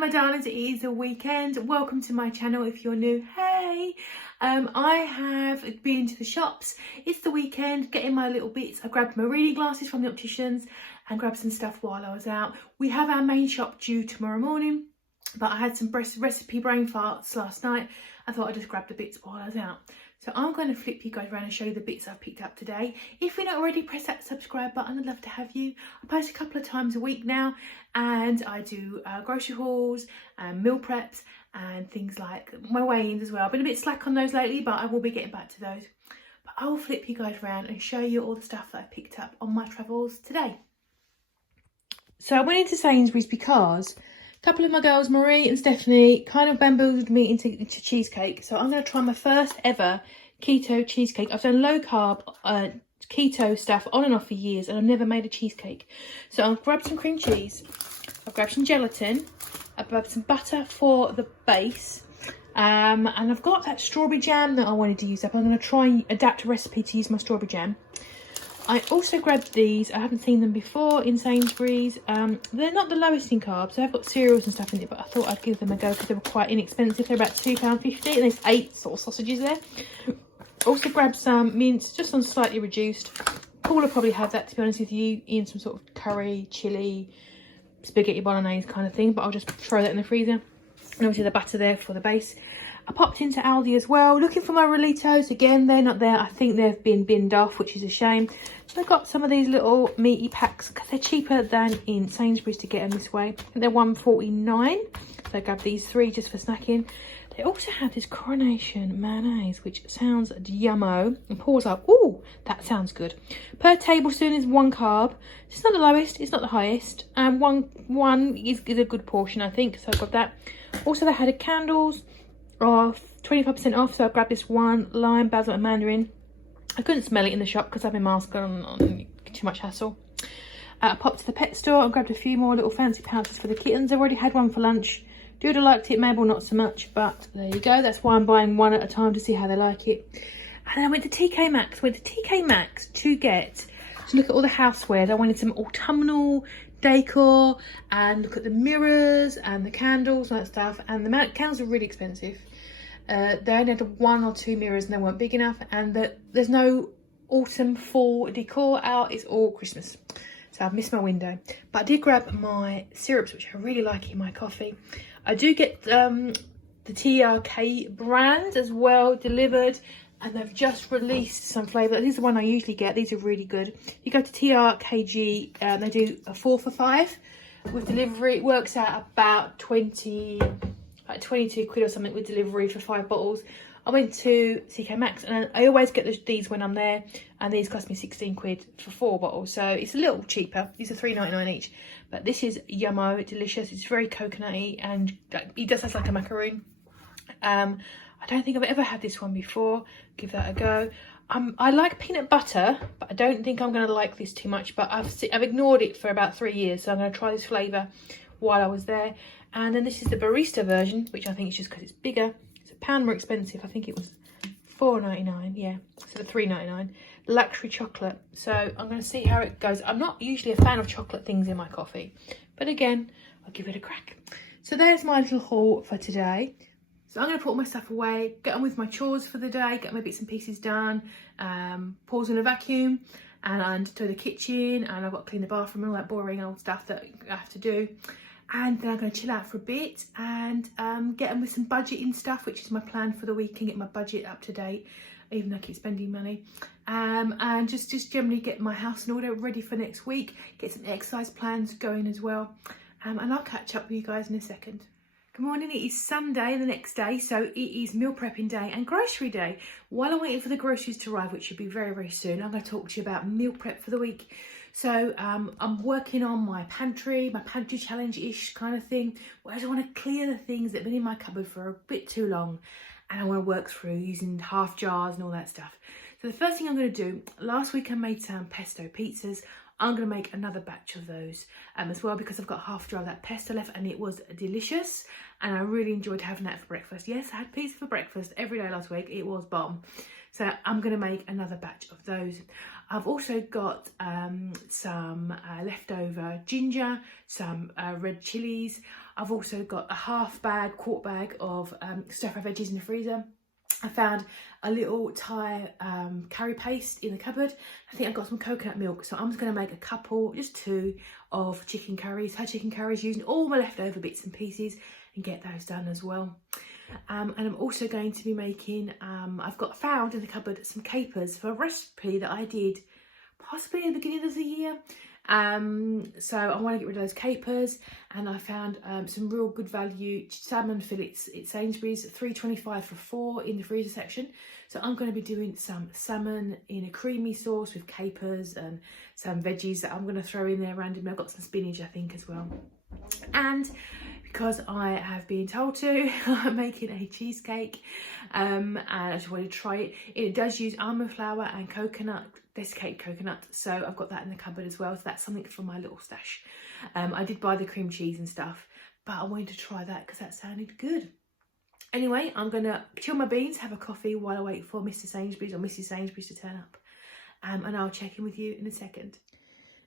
my darlings, it is the weekend. Welcome to my channel if you're new. Hey, I have been to the shops. It's the weekend, getting my little bits. I grabbed my reading glasses from the opticians and grabbed some stuff while I was out. We have our main shop due tomorrow morning, but I had some recipe brain farts last night. I thought I'd just grab the bits while I was out. So I'm going to flip you guys around and show you the bits I've picked up today. If you're not already, press that subscribe button. I'd love to have you. I post a couple of times a week now, and I do grocery hauls and meal preps and things like my weigh-ins as well. I've been a bit slack on those lately, but I will be getting back to those. But I will flip you guys around and show you all the stuff that I picked up on my travels today. So I went into Sainsbury's because a couple of my girls, Marie and Stephanie, kind of bamboozled me into cheesecake. So I'm going to try my first ever keto cheesecake. I've done low carb keto stuff on and off for years, and I've never made a cheesecake. So I'll grab some cream cheese. I've grabbed some gelatin. I've grabbed some butter for the base. And I've got that strawberry jam that I wanted to use up. I'm going to try and adapt a recipe to use my strawberry jam. I also grabbed these. I haven't seen them before in Sainsbury's. They're not the lowest in carbs. I've got cereals and stuff in it, but I thought I'd give them a go because they were quite inexpensive. They're about £2.50 and there's 8 sort of sausages there. Also grabbed some mince, just on slightly reduced. Paul will probably have that, to be honest with you, in some sort of curry, chilli, spaghetti bolognese kind of thing, but I'll just throw that in the freezer. And obviously the butter there for the base. I popped into Aldi as well, looking for my Rolitos. Again, they're not there. I think they've been binned off, which is a shame. So I got some of these little meaty packs because they're cheaper than in Sainsbury's to get them this way. I think they're £1.49. So I grabbed these 3 just for snacking. They also have this Coronation mayonnaise, which sounds yummo. And Paul's like, ooh, that sounds good. Per tablespoon is 1 carb. It's not the lowest, it's not the highest. And one is a good portion, I think. So I got that. Also, they had a candles off, 25% off. So I grabbed this one, lime, basil and mandarin. I couldn't smell it in the shop because I have my mask on too much hassle. I popped to the pet store and grabbed a few more little fancy pouches for the kittens. I've already had one for lunch. Duda liked it, Mabel not so much, but there you go. That's why I'm buying one at a time to see how they like it. And then I went to TK Maxx. To look at all the housewares. I wanted some autumnal decor and look at the mirrors and the candles and that stuff. And the candles are really expensive. They only had 1 or 2 mirrors and they weren't big enough. And there's no autumn, fall decor out. It's all Christmas. So I've missed my window. But I did grab my syrups, which I really like in my coffee. I do get the TRK brand as well delivered. And they've just released some flavour. This is the one I usually get. These are really good. You go to TRKG, they do a 4 for £5 with delivery. It works out about 22 quid or something with delivery for 5 bottles. I went to CK Maxx and I always get these when I'm there, and these cost me 16 quid for 4 bottles, so it's a little cheaper. These are £3.99 each, but this is yummo, delicious. It's very coconutty and it does taste like a macaroon. I don't think I've ever had this one before. Give that a go. I like peanut butter, but I don't think I'm going to like this too much, but I've ignored it for about 3 years, so I'm going to try this flavour while I was there. And then this is the barista version, which I think is just because it's bigger. It's £1 more expensive. I think it was $4.99, yeah, instead of $3.99. Luxury chocolate. So I'm going to see how it goes. I'm not usually a fan of chocolate things in my coffee, but again, I'll give it a crack. So there's my little haul for today. So I'm going to put all my stuff away, get on with my chores for the day, get my bits and pieces done, pause in a vacuum, and do the kitchen, and I've got to clean the bathroom and all that boring old stuff that I have to do. And then I'm going to chill out for a bit and get on with some budgeting stuff, which is my plan for the week, and get my budget up to date, even though I keep spending money. And just generally get my house in order, ready for next week, get some exercise plans going as well. And I'll catch up with you guys in a second. Good morning, it is Sunday, the next day, so it is meal prepping day and grocery day. While I'm waiting for the groceries to arrive, which should be very, very soon, I'm going to talk to you about meal prep for the week. So I'm working on my pantry challenge-ish kind of thing, where I just want to clear the things that have been in my cupboard for a bit too long, and I want to work through using half jars and all that stuff. So the first thing I'm going to do, last week I made some pesto pizzas. I'm going to make another batch of those as well, because I've got half a jar of that pesto left and it was delicious and I really enjoyed having that for breakfast. Yes, I had pizza for breakfast every day last week. It was bomb. So I'm going to make another batch of those. I've also got some leftover ginger, some red chilies. I've also got a quarter bag of stir-fry veggies in the freezer. I found a little Thai curry paste in the cupboard. I think I've got some coconut milk, so I'm just going to make a couple, just 2 of chicken curries, using all my leftover bits and pieces, and get those done as well. And I'm also going to be making, I've found in the cupboard some capers for a recipe that I did possibly at the beginning of the year. So I want to get rid of those capers, and I found some real good value salmon fillets at Sainsbury's, $3.25 for 4 in the freezer section. So I'm going to be doing some salmon in a creamy sauce with capers and some veggies that I'm going to throw in there randomly. I've got some spinach, I think, as well. And because I have been told to, I'm making a cheesecake, and I just wanted to try it. It does use almond flour and coconut, desiccated coconut, so I've got that in the cupboard as well, so that's something for my little stash. I did buy the cream cheese and stuff, but I wanted to try that because that sounded good. Anyway, I'm going to chill my beans, have a coffee while I wait for Mr. Sainsbury's or Mrs. Sainsbury's to turn up, and I'll check in with you in a second.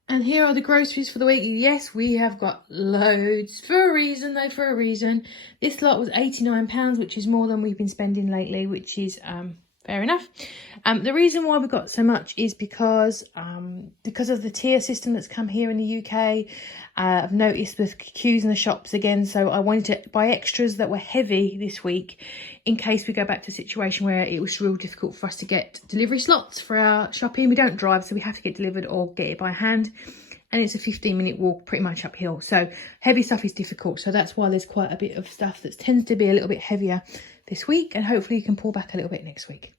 And here are the groceries for the week. Yes, we have got loads for a reason, though, for a reason. This lot was £89, which is more than we've been spending lately, which is fair enough. The reason why we got so much is because of the tier system that's come here in the UK. I've noticed with queues in the shops again, so I wanted to buy extras that were heavy this week in case we go back to a situation where it was real difficult for us to get delivery slots for our shopping. We don't drive, so we have to get delivered or get it by hand, and it's a 15-minute walk pretty much uphill, so heavy stuff is difficult. So that's why there's quite a bit of stuff that tends to be a little bit heavier this week, and hopefully you can pull back a little bit next week.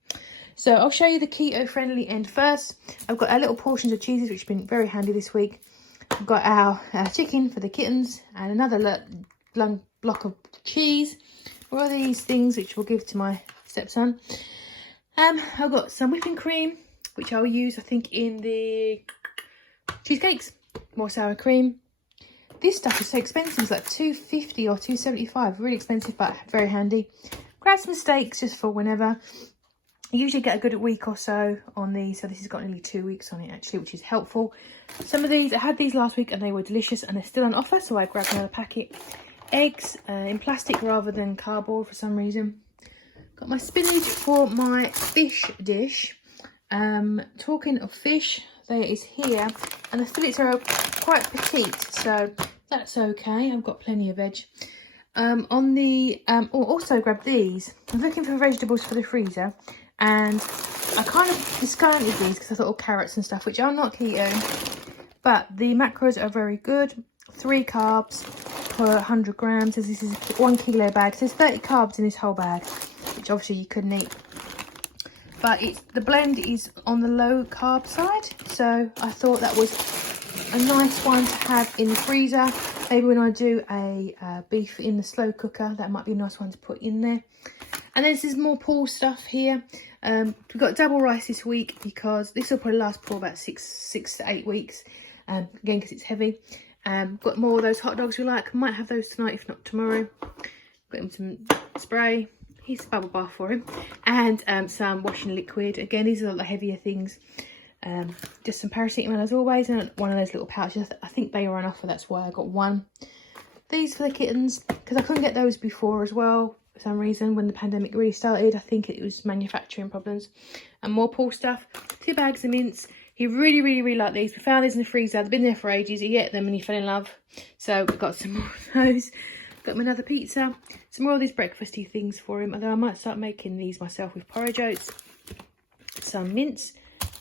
So I'll show you the keto friendly end first. I've got our little portions of cheeses, which have been very handy this week. I've got our chicken for the kittens, and another long block of cheese. All these things which we'll give to my stepson. I've got some whipping cream, which I'll use, I think, in the cheesecakes. More sour cream. This stuff is so expensive. It's like $2.50 or $2.75. Really expensive, but very handy. Grab some steaks just for whenever. I usually get a good week or so on these, so this has got nearly 2 weeks on it actually, which is helpful. Some of these, I had these last week and they were delicious, and they're still on offer, so I grabbed another packet. Eggs in plastic rather than cardboard for some reason. Got my spinach for my fish dish. Talking of fish, there is here, and the fillets are quite petite, so that's okay. I've got plenty of veg. Also grabbed these. I'm looking for vegetables for the freezer, and I kind of discounted these because I thought, carrots and stuff, which are not keto, but the macros are very good. 3 carbs per 100 grams, as this is a 1 kilo bag, so there's 30 carbs in this whole bag, which obviously you couldn't eat. But the blend is on the low carb side, so I thought that was a nice one to have in the freezer. Maybe when I do a beef in the slow cooker, that might be a nice one to put in there. And then this is more Paul stuff here. We've got double rice this week because this will probably last for about six to 8 weeks. Again, because it's heavy. Got more of those hot dogs we like. Might have those tonight, if not tomorrow. Got him some spray. Here's a bubble bath for him. And some washing liquid. Again, these are the heavier things. Just some paracetamol as always, and one of those little pouches. I think they were on offer, that's why I got one. These for the kittens, because I couldn't get those before as well for some reason when the pandemic really started. I think it was manufacturing problems. And more Paul stuff. 2 bags of mints. He really liked these. We found these in the freezer. They've been there for ages. He ate them and he fell in love. So we've got some more of those. Got him another pizza. Some more of these breakfasty things for him. Although I might start making these myself with porridge oats. Some mince.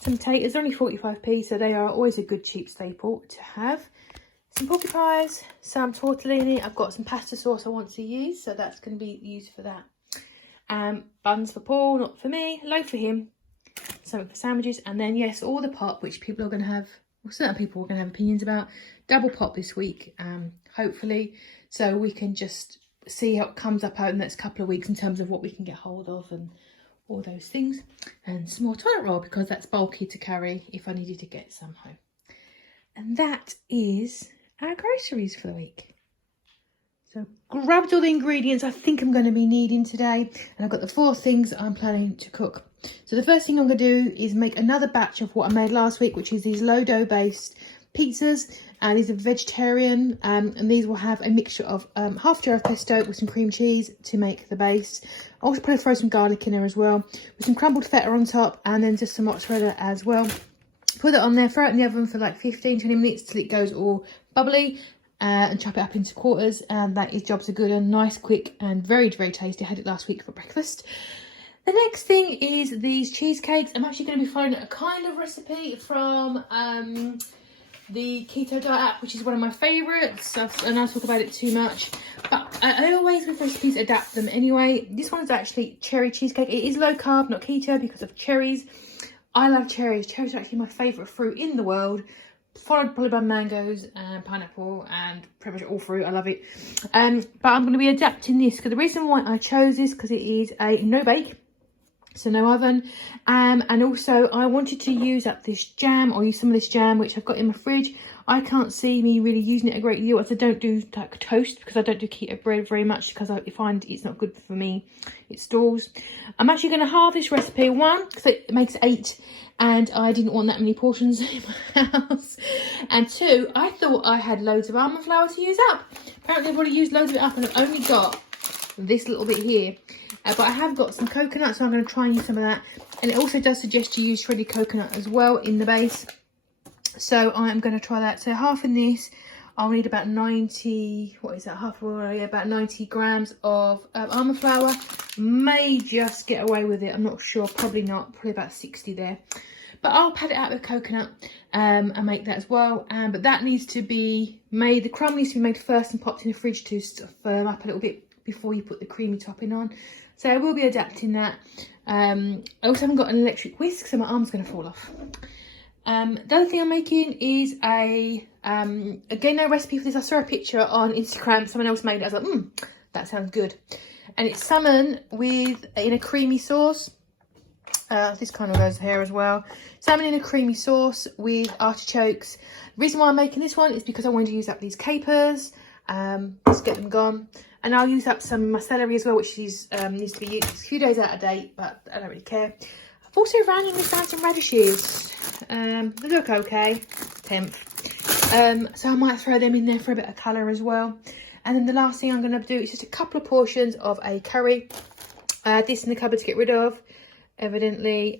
Some taters. Only 45p. So they are always a good cheap staple to have. Some porky pies. Some tortellini. I've got some pasta sauce I want to use. So that's going to be used for that. Buns for Paul. Not for me. Loaf for him. Something for sandwiches, and then yes, all the pop, which people are going to have, well, certain people are going to have opinions about. Double pop this week, hopefully, so we can just see how it comes up over the next couple of weeks in terms of what we can get hold of and all those things. And some more toilet roll, because that's bulky to carry if I needed to get some home. And that is our groceries for the week. So grabbed all the ingredients I think I'm going to be needing today, and I've got the 4 things I'm planning to cook So the first thing I'm going to do is make another batch of what I made last week, which is these low dough based pizzas. And these are vegetarian, and these will have a mixture of half a jar of pesto with some cream cheese to make the base. I'll also probably throw some garlic in there as well, with some crumbled feta on top, and then just some mozzarella as well. Put it on there, throw it in the oven for like 15-20 minutes till it goes all bubbly, and chop it up into quarters, and that is jobs are good and nice, quick, and very, very tasty. I had it last week for breakfast. The next thing is these cheesecakes. I'm actually going to be following a kind of recipe from the Keto Diet app, which is one of my favourites, and I'll talk about it too much. But I always, with recipes, adapt them anyway. This one's actually cherry cheesecake. It is low carb, not keto, because of cherries. I love cherries. Cherries are actually my favourite fruit in the world, followed probably by mangoes and pineapple and pretty much all fruit. I love it. But I'm going to be adapting this, because the reason why I chose this, because it is a no bake, so no oven, and also I wanted to use up this jam, or use some of this jam which I've got in my fridge. I can't see me really using it a great deal, as I don't do like toast, because I don't do keto bread very much, because I find it's not good for me, it stalls. I'm actually going to halve this recipe, one, because it makes 8 and I didn't want that many portions in my house, and 2, I thought I had loads of almond flour to use up. Apparently I've already used loads of it up and I've only got this little bit here. But I have got some coconut, so I'm going to try and use some of that. And it also does suggest you use shredded coconut as well in the base. So I'm going to try that. So half in this, I'll need about 90, what is that, about 90 grams of almond flour. May just get away with it, I'm not sure, probably not, probably about 60 there. But I'll pad it out with coconut and make that as well. But that needs to be made, the crumb needs to be made first and popped in the fridge to firm up a little bit before you put the creamy topping on. So I will be adapting that. I also haven't got an electric whisk, so my arm's going to fall off. The other thing I'm making is again, no recipe for this. I saw a picture on Instagram, someone else made it. I was like, that sounds good. And it's salmon in a creamy sauce. This kind of goes here as well. Salmon in a creamy sauce with artichokes. The reason why I'm making this one is because I wanted to use up these capers. Just get them gone. And I'll use up some of my celery as well, which is, needs to be used. It's a few days out of date, but I don't really care. I've also randomly found some radishes. They look okay, temp. So I might throw them in there for a bit of colour as well. And then the last thing I'm going to do is just a couple of portions of a curry. This in the cupboard to get rid of, evidently.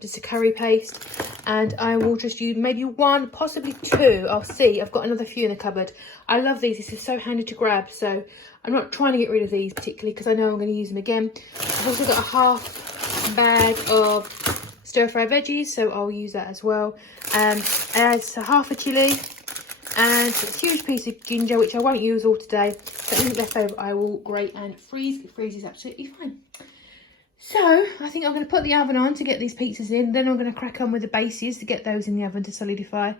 Just a curry paste. And I will just use maybe 1, possibly 2. I'll see. I've got another few in the cupboard. I love these. This is so handy to grab. So I'm not trying to get rid of these particularly, because I know I'm going to use them again. I've also got a half bag of stir-fry veggies, so I'll use that as well. As half a chilli and a huge piece of ginger, which I won't use all today. But anything left over, I will grate and freeze. It freezes absolutely fine. So I think I'm going to put the oven on to get these pizzas in. Then I'm going to crack on with the bases to get those in the oven to solidify,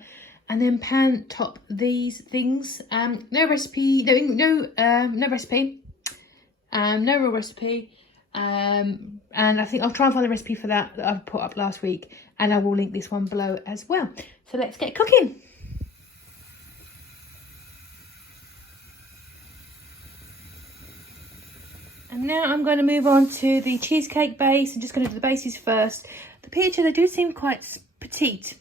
and then pan top these things. No recipe, no recipe, no real recipe. And I think I'll try and find the recipe for that I've put up last week, and I will link this one below as well. So let's get cooking. And now I'm going to move on to the cheesecake base. I'm just going to do the bases first. The picture, they do seem quite petite.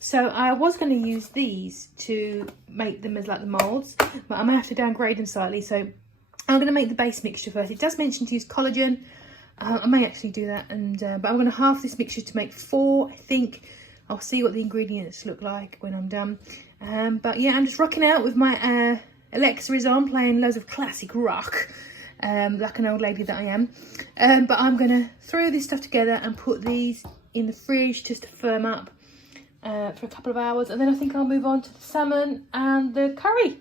So I was going to use these to make them as like the moulds, but I may have to downgrade them slightly. So I'm going to make the base mixture first. It does mention to use collagen. I may actually do that, but I'm going to halve this mixture to make 4, I think. I'll see what the ingredients look like when I'm done. But yeah, I'm just rocking out with my Alexa is on, playing loads of classic rock. Like an old lady that I am. But I'm going to throw this stuff together and put these in the fridge just to firm up for a couple of hours. And then I think I'll move on to the salmon and the curry.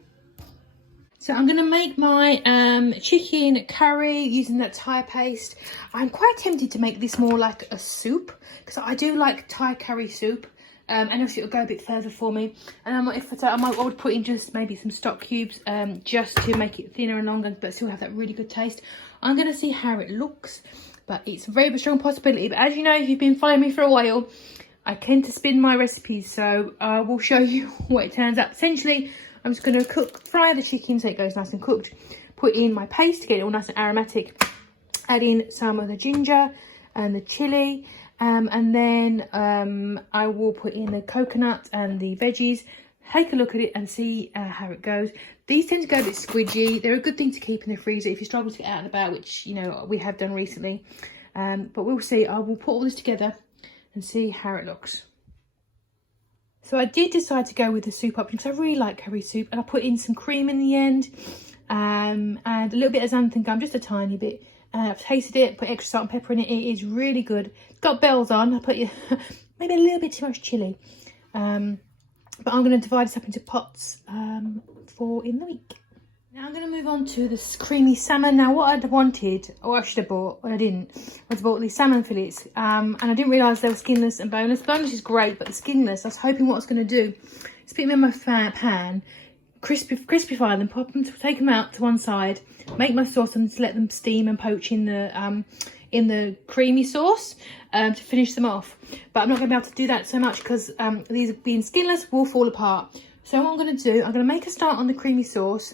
So I'm going to make my chicken curry using that Thai paste. I'm quite tempted to make this more like a soup, because I do like Thai curry soup. And obviously it'll go a bit further for me. And I would put in just maybe some stock cubes just to make it thinner and longer, but still have that really good taste. I'm going to see how it looks, but it's a very strong possibility. But as you know, if you've been following me for a while, I tend to spin my recipes, so I will show you what it turns out. Essentially, I'm just going to fry the chicken so it goes nice and cooked. Put in my paste to get it all nice and aromatic. Add in some of the ginger and the chili. And then I will put in the coconut and the veggies. Take a look at it and see how it goes. These tend to go a bit squidgy. They're a good thing to keep in the freezer if you struggle to get out and about, which, you know, we have done recently. But we'll see. I will put all this together and see how it looks. So I did decide to go with the soup option because I really like curry soup. And I put in some cream in the end and a little bit of xanthan gum, just a tiny bit. I've tasted it, put extra salt and pepper in it. It is really good. It's got bells on. I put maybe a little bit too much chilli. But I'm going to divide this up into pots for in the week. Now I'm going to move on to this creamy salmon. Now what I'd wanted, or I should have bought, but I didn't, was bought these salmon fillets. And I didn't realise they were skinless and boneless. Boneless is great, but the skinless, I was hoping what I was going to do is put them in my pan, crispify them, pop them, take them out to one side, make my sauce and let them steam and poach in the creamy sauce to finish them off. But I'm not going to be able to do that so much because these being skinless will fall apart. So what I'm going to do, I'm going to make a start on the creamy sauce.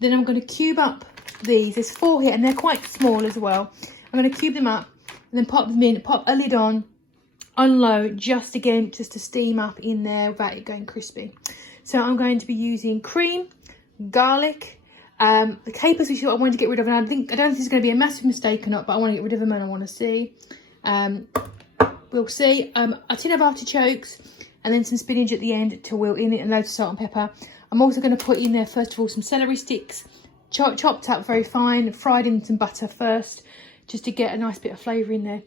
Then I'm going to cube up these. There's 4 here and they're quite small as well. I'm going to cube them up and then pop them in, pop a lid on low, just to steam up in there without it going crispy. So I'm going to be using cream, garlic, the capers, which is what I wanted to get rid of. And I don't think this is going to be a massive mistake or not, but I want to get rid of them and I want to see. We'll see. A tin of artichokes and then some spinach at the end to wilt in it and loads of salt and pepper. I'm also going to put in there, first of all, some celery sticks, chopped up very fine, fried in some butter first, just to get a nice bit of flavour in there.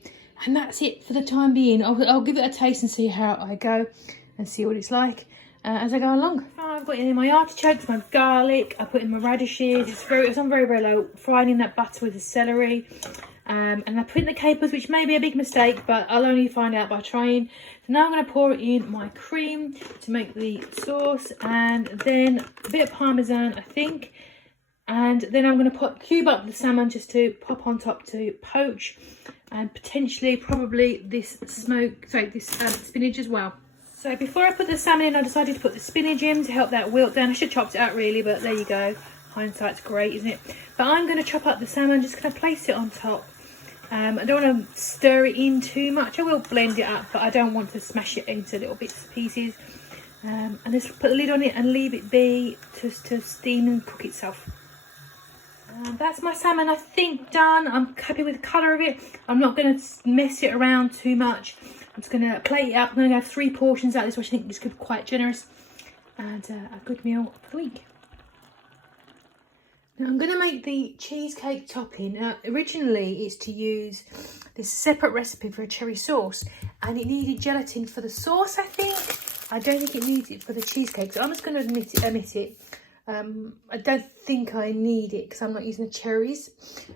And that's it for the time being. I'll give it a taste and see how I go and see what it's like as I go along. I've got in my artichokes, my garlic, I put in my radishes. It's on very, very low, fried in that butter with the celery. And I put in the capers, which may be a big mistake, but I'll only find out by trying. So now I'm going to pour in my cream to make the sauce, and then a bit of parmesan, I think. And then I'm going to cube up the salmon just to pop on top to poach, and potentially probably this spinach as well. So before I put the salmon in, I decided to put the spinach in to help that wilt down. I should have chopped it out really, but there you go. Hindsight's great, isn't it? But I'm going to chop up the salmon, just going to place it on top. I don't want to stir it in too much. I will blend it up, but I don't want to smash it into little bits and pieces. And just put the lid on it and leave it be to steam and cook itself. That's my salmon, I think, done. I'm happy with the colour of it. I'm not going to mess it around too much. I'm just going to plate it up. I'm going to have 3 portions out of this, which I think is quite generous. And a good meal for the week. Now I'm going to make the cheesecake topping. Now originally it's to use this separate recipe for a cherry sauce, and it needed gelatin for the sauce, I think. I don't think it needs it for the cheesecake, so I'm just going to omit it. I don't think I need it because I'm not using the cherries.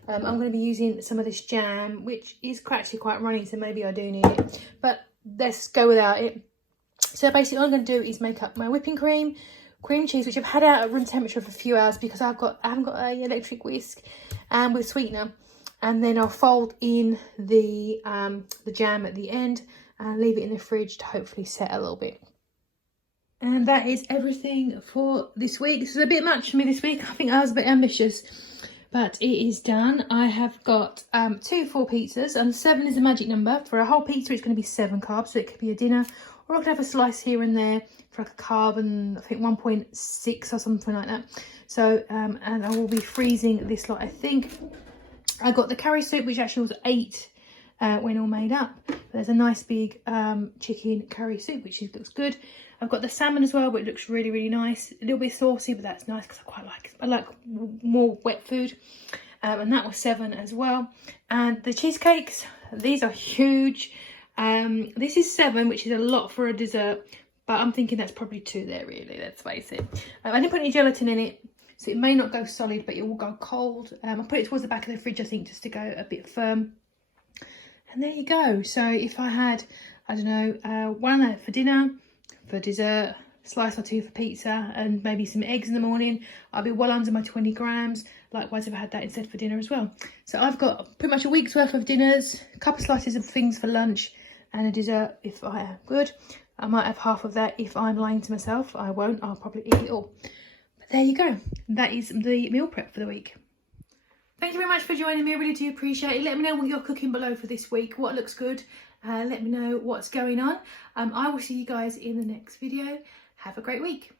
I'm going to be using some of this jam, which is actually quite runny, so maybe I do need it, but let's go without it. So basically all I'm going to do is make up my whipping cream, cream cheese, which I've had out at room temperature for a few hours because I haven't got a electric whisk, and with sweetener. And then I'll fold in the jam at the end and leave it in the fridge to hopefully set a little bit. And that is everything for this week. This was a bit much for me this week. I think I was a bit ambitious, but it is done. I have got 2 full pizzas, and 7 is a magic number. For a whole pizza, it's going to be 7 carbs, so it could be a dinner, or I could have a slice here and there for like a carb, and I think 1.6 or something like that. So, and I will be freezing this lot, I think. I got the curry soup, which actually was 8 when all made up. There's a nice big chicken curry soup, which looks good. I've got the salmon as well, but it looks really, really nice. A little bit saucy, but that's nice because I like more wet food. And that was 7 as well. And the cheesecakes, these are huge. This is 7, which is a lot for a dessert, but I'm thinking that's probably 2 there, really, let's face it. I didn't put any gelatin in it, so it may not go solid, but it will go cold. I put it towards the back of the fridge, I think, just to go a bit firm. And there you go. So if I had, I don't know, 1 for dinner, for dessert, slice or 2 for pizza, and maybe some eggs in the morning, I'll be well under my 20 grams. Likewise, if I had that instead for dinner as well. So I've got pretty much a week's worth of dinners, a couple of slices of things for lunch, and a dessert if I am good. I might have half of that if I'm lying to myself. I won't. I'll probably eat it all. But there you go. That is the meal prep for the week. Thank you very much for joining me. I really do appreciate it. Let me know what you're cooking below for this week. What looks good. Let me know what's going on. I will see you guys in the next video. Have a great week.